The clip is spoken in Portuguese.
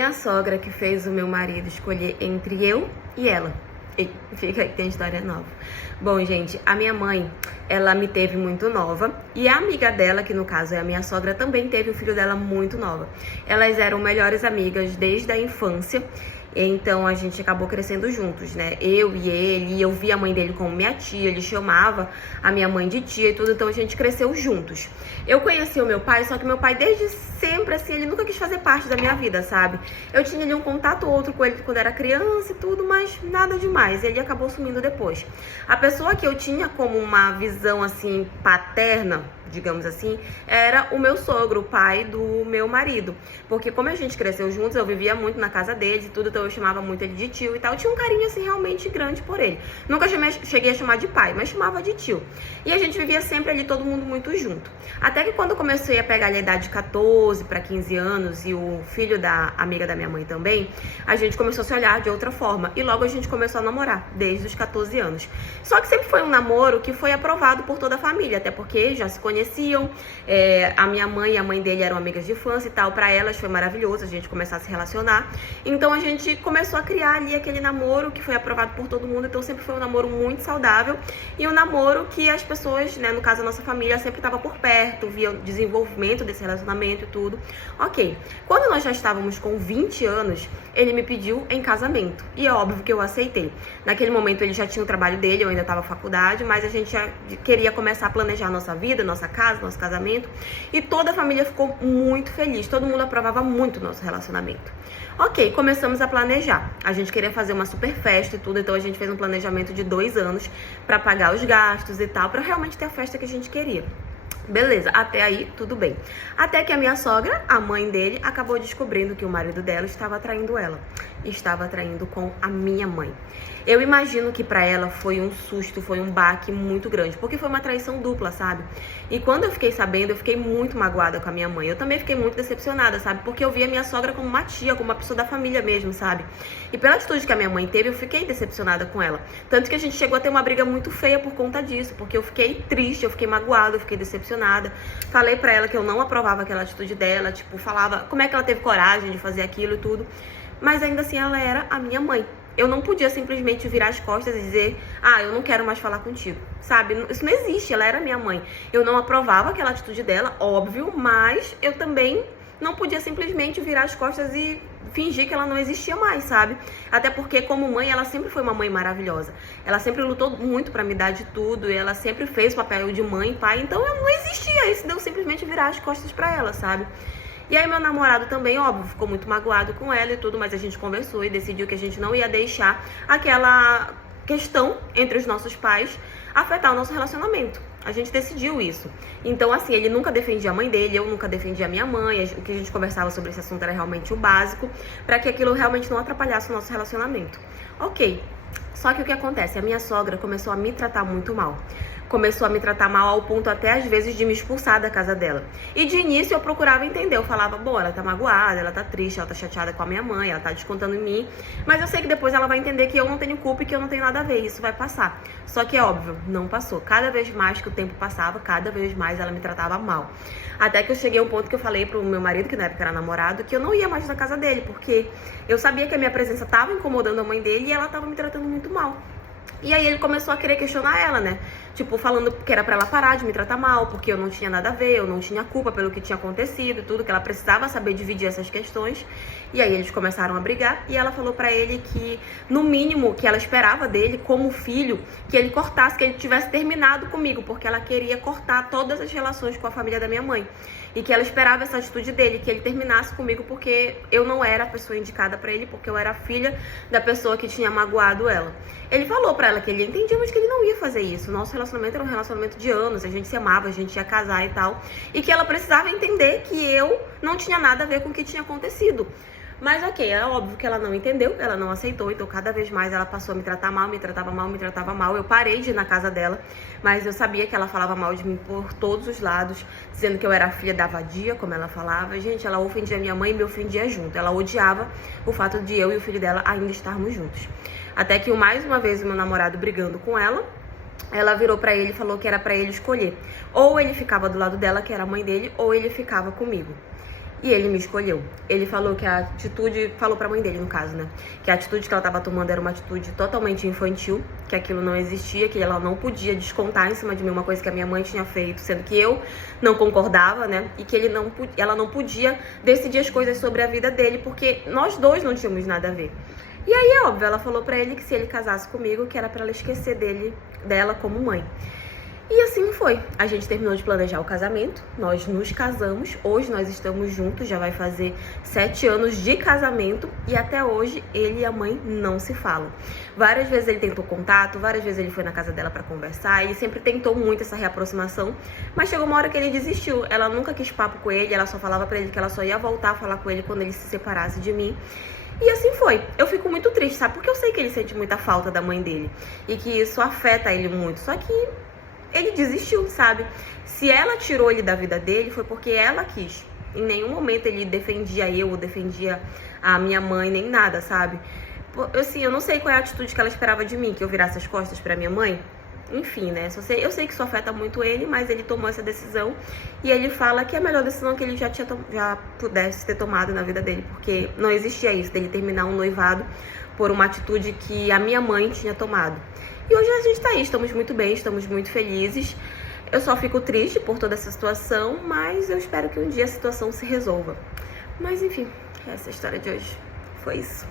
minha sogra que fez o meu marido escolher entre eu e ela. E fica aí, tem história nova. Bom, gente, a minha mãe, ela me teve muito nova. E a amiga dela, que no caso é a minha sogra, também teve o filho dela muito nova. Elas eram melhores amigas desde a infância. Então a gente acabou crescendo juntos, né? Eu e ele, e eu vi a mãe dele como minha tia, ele chamava a minha mãe de tia e tudo, então a gente cresceu juntos. Eu conheci o meu pai, só que meu pai desde sempre, assim, ele nunca quis fazer parte da minha vida, sabe? Eu tinha ali um contato ou outro com ele quando era criança e tudo, mas nada demais, ele acabou sumindo depois. A pessoa que eu tinha como uma visão, assim, paterna, digamos assim, era o meu sogro, o pai do meu marido. Porque como a gente cresceu juntos, eu vivia muito na casa deles e tudo, então eu chamava muito ele de tio e tal. Eu tinha um carinho, assim, realmente grande por ele. Nunca cheguei a chamar de pai, mas chamava de tio. E a gente vivia sempre ali, todo mundo muito junto. Até que quando eu comecei a pegar a idade de 14 para 15 anos e o filho da amiga da minha mãe também, a gente começou a se olhar de outra forma. E logo a gente começou a namorar, desde os 14 anos. Só que sempre foi um namoro que foi aprovado por toda a família, até porque já se conheciam. A minha mãe e a mãe dele eram amigas de infância e tal. Pra elas foi maravilhoso a gente começar a se relacionar. Então a gente começou a criar ali aquele namoro que foi aprovado por todo mundo. Então sempre foi um namoro muito saudável e um namoro que as pessoas, né, no caso a nossa família, sempre estava por perto, via o desenvolvimento desse relacionamento e tudo. Ok, quando nós já estávamos com 20 anos, ele me pediu em casamento e é óbvio que eu aceitei. Naquele momento ele já tinha o trabalho dele, eu ainda estava na faculdade, mas a gente já queria começar a planejar a nossa vida, nossa casa, nosso casamento, e toda a família ficou muito feliz, todo mundo aprovava muito o nosso relacionamento. Ok, começamos a planejar. A gente queria fazer uma super festa e tudo, então a gente fez um planejamento de 2 anos para pagar os gastos e tal, para realmente ter a festa que a gente queria. Beleza, até aí tudo bem. Até que a minha sogra, a mãe dele, acabou descobrindo que o marido dela estava traindo ela. Estava traindo com a minha mãe. Eu imagino que pra ela foi um susto, foi um baque muito grande, porque foi uma traição dupla, sabe? E quando eu fiquei sabendo, eu fiquei muito magoada com a minha mãe. Eu também fiquei muito decepcionada, sabe? Porque eu via a minha sogra como uma tia, como uma pessoa da família mesmo, sabe? E pela atitude que a minha mãe teve, eu fiquei decepcionada com ela. Tanto que a gente chegou a ter uma briga muito feia por conta disso, porque eu fiquei triste, eu fiquei magoada, eu fiquei decepcionada. Falei pra ela que eu não aprovava aquela atitude dela, tipo, falava como é que ela teve coragem de fazer aquilo e tudo. Mas ainda assim ela era a minha mãe. Eu não podia simplesmente virar as costas e dizer, eu não quero mais falar contigo, sabe? Isso não existe, ela era minha mãe. Eu não aprovava aquela atitude dela, óbvio, mas eu também não podia simplesmente virar as costas e fingir que ela não existia mais, sabe? Até porque como mãe, ela sempre foi uma mãe maravilhosa. Ela sempre lutou muito pra me dar de tudo, e ela sempre fez o papel de mãe e pai, então eu não existia isso de eu simplesmente virar as costas pra ela, sabe? E aí meu namorado também, óbvio, ficou muito magoado com ela e tudo, mas a gente conversou e decidiu que a gente não ia deixar aquela questão entre os nossos pais afetar o nosso relacionamento. A gente decidiu isso. Então, assim, ele nunca defendia a mãe dele, eu nunca defendia a minha mãe. O que a gente conversava sobre esse assunto era realmente o básico, para que aquilo realmente não atrapalhasse o nosso relacionamento. Ok. Só que o que acontece? A minha sogra começou a me tratar muito mal. Começou a me tratar mal ao ponto até às vezes de me expulsar da casa dela. E de início eu procurava entender, eu falava, bom, ela tá magoada, ela tá triste, ela tá chateada com a minha mãe, ela tá descontando em mim. Mas eu sei que depois ela vai entender que eu não tenho culpa e que eu não tenho nada a ver, isso vai passar. Só que é óbvio, não passou. Cada vez mais que o tempo passava, cada vez mais ela me tratava mal. Até que eu cheguei a um ponto que eu falei pro meu marido, que na época era namorado, que eu não ia mais na casa dele, porque eu sabia que a minha presença tava incomodando a mãe dele e ela tava me tratando muito mal. E aí ele começou a querer questionar ela, né? Tipo, falando que era pra ela parar de me tratar mal, porque eu não tinha nada a ver, eu não tinha culpa pelo que tinha acontecido e tudo, que ela precisava saber dividir essas questões. E aí eles começaram a brigar e ela falou pra ele que, no mínimo, que ela esperava dele, como filho, que ele cortasse, que ele tivesse terminado comigo, porque ela queria cortar todas as relações com a família da minha mãe. E que ela esperava essa atitude dele, que ele terminasse comigo porque eu não era a pessoa indicada pra ele, porque eu era a filha da pessoa que tinha magoado ela. Ele falou pra ela que ele entendia, mas que ele não ia fazer isso. O nosso relacionamento era um relacionamento de anos, a gente se amava, a gente ia casar e tal. E que ela precisava entender que eu não tinha nada a ver com o que tinha acontecido. Mas ok, é óbvio que ela não entendeu, ela não aceitou, então cada vez mais ela passou a me tratar mal, me tratava mal, me tratava mal. Eu parei de ir na casa dela, mas eu sabia que ela falava mal de mim por todos os lados, dizendo que eu era a filha da vadia, como ela falava. Gente, ela ofendia minha mãe e me ofendia junto. Ela odiava o fato de eu e o filho dela ainda estarmos juntos. Até que mais uma vez o meu namorado brigando com ela virou pra ele e falou que era pra ele escolher. Ou ele ficava do lado dela, que era a mãe dele, ou ele ficava comigo. E ele me escolheu. Ele falou que a atitude, falou pra mãe dele no caso, né? Que a atitude que ela tava tomando era uma atitude totalmente infantil, que aquilo não existia, que ela não podia descontar em cima de mim uma coisa que a minha mãe tinha feito, sendo que eu não concordava, né? E que ela não podia decidir as coisas sobre a vida dele, porque nós dois não tínhamos nada a ver. E aí, é óbvio, ela falou pra ele que se ele casasse comigo, que era pra ela esquecer dela como mãe. E assim foi. A gente terminou de planejar o casamento, nós nos casamos, hoje nós estamos juntos, já vai fazer 7 anos de casamento e até hoje ele e a mãe não se falam. Várias vezes ele tentou contato, várias vezes ele foi na casa dela pra conversar, ele sempre tentou muito essa reaproximação, mas chegou uma hora que ele desistiu. Ela nunca quis papo com ele, ela só falava pra ele que ela só ia voltar a falar com ele quando ele se separasse de mim. E assim foi. Eu fico muito triste, sabe? Porque eu sei que ele sente muita falta da mãe dele e que isso afeta ele muito, só que ele desistiu, sabe? Se ela tirou ele da vida dele, foi porque ela quis. Em nenhum momento ele defendia eu ou defendia a minha mãe, nem nada, sabe? Assim, eu não sei qual é a atitude que ela esperava de mim, que eu virasse as costas pra minha mãe. Enfim, né? Eu sei que isso afeta muito ele, mas ele tomou essa decisão e ele fala que é a melhor decisão que ele já pudesse ter tomado na vida dele, porque não existia isso, dele terminar um noivado por uma atitude que a minha mãe tinha tomado. E hoje a gente tá aí, estamos muito bem, estamos muito felizes. Eu só fico triste por toda essa situação, mas eu espero que um dia a situação se resolva. Mas enfim, essa é a história de hoje. Foi isso.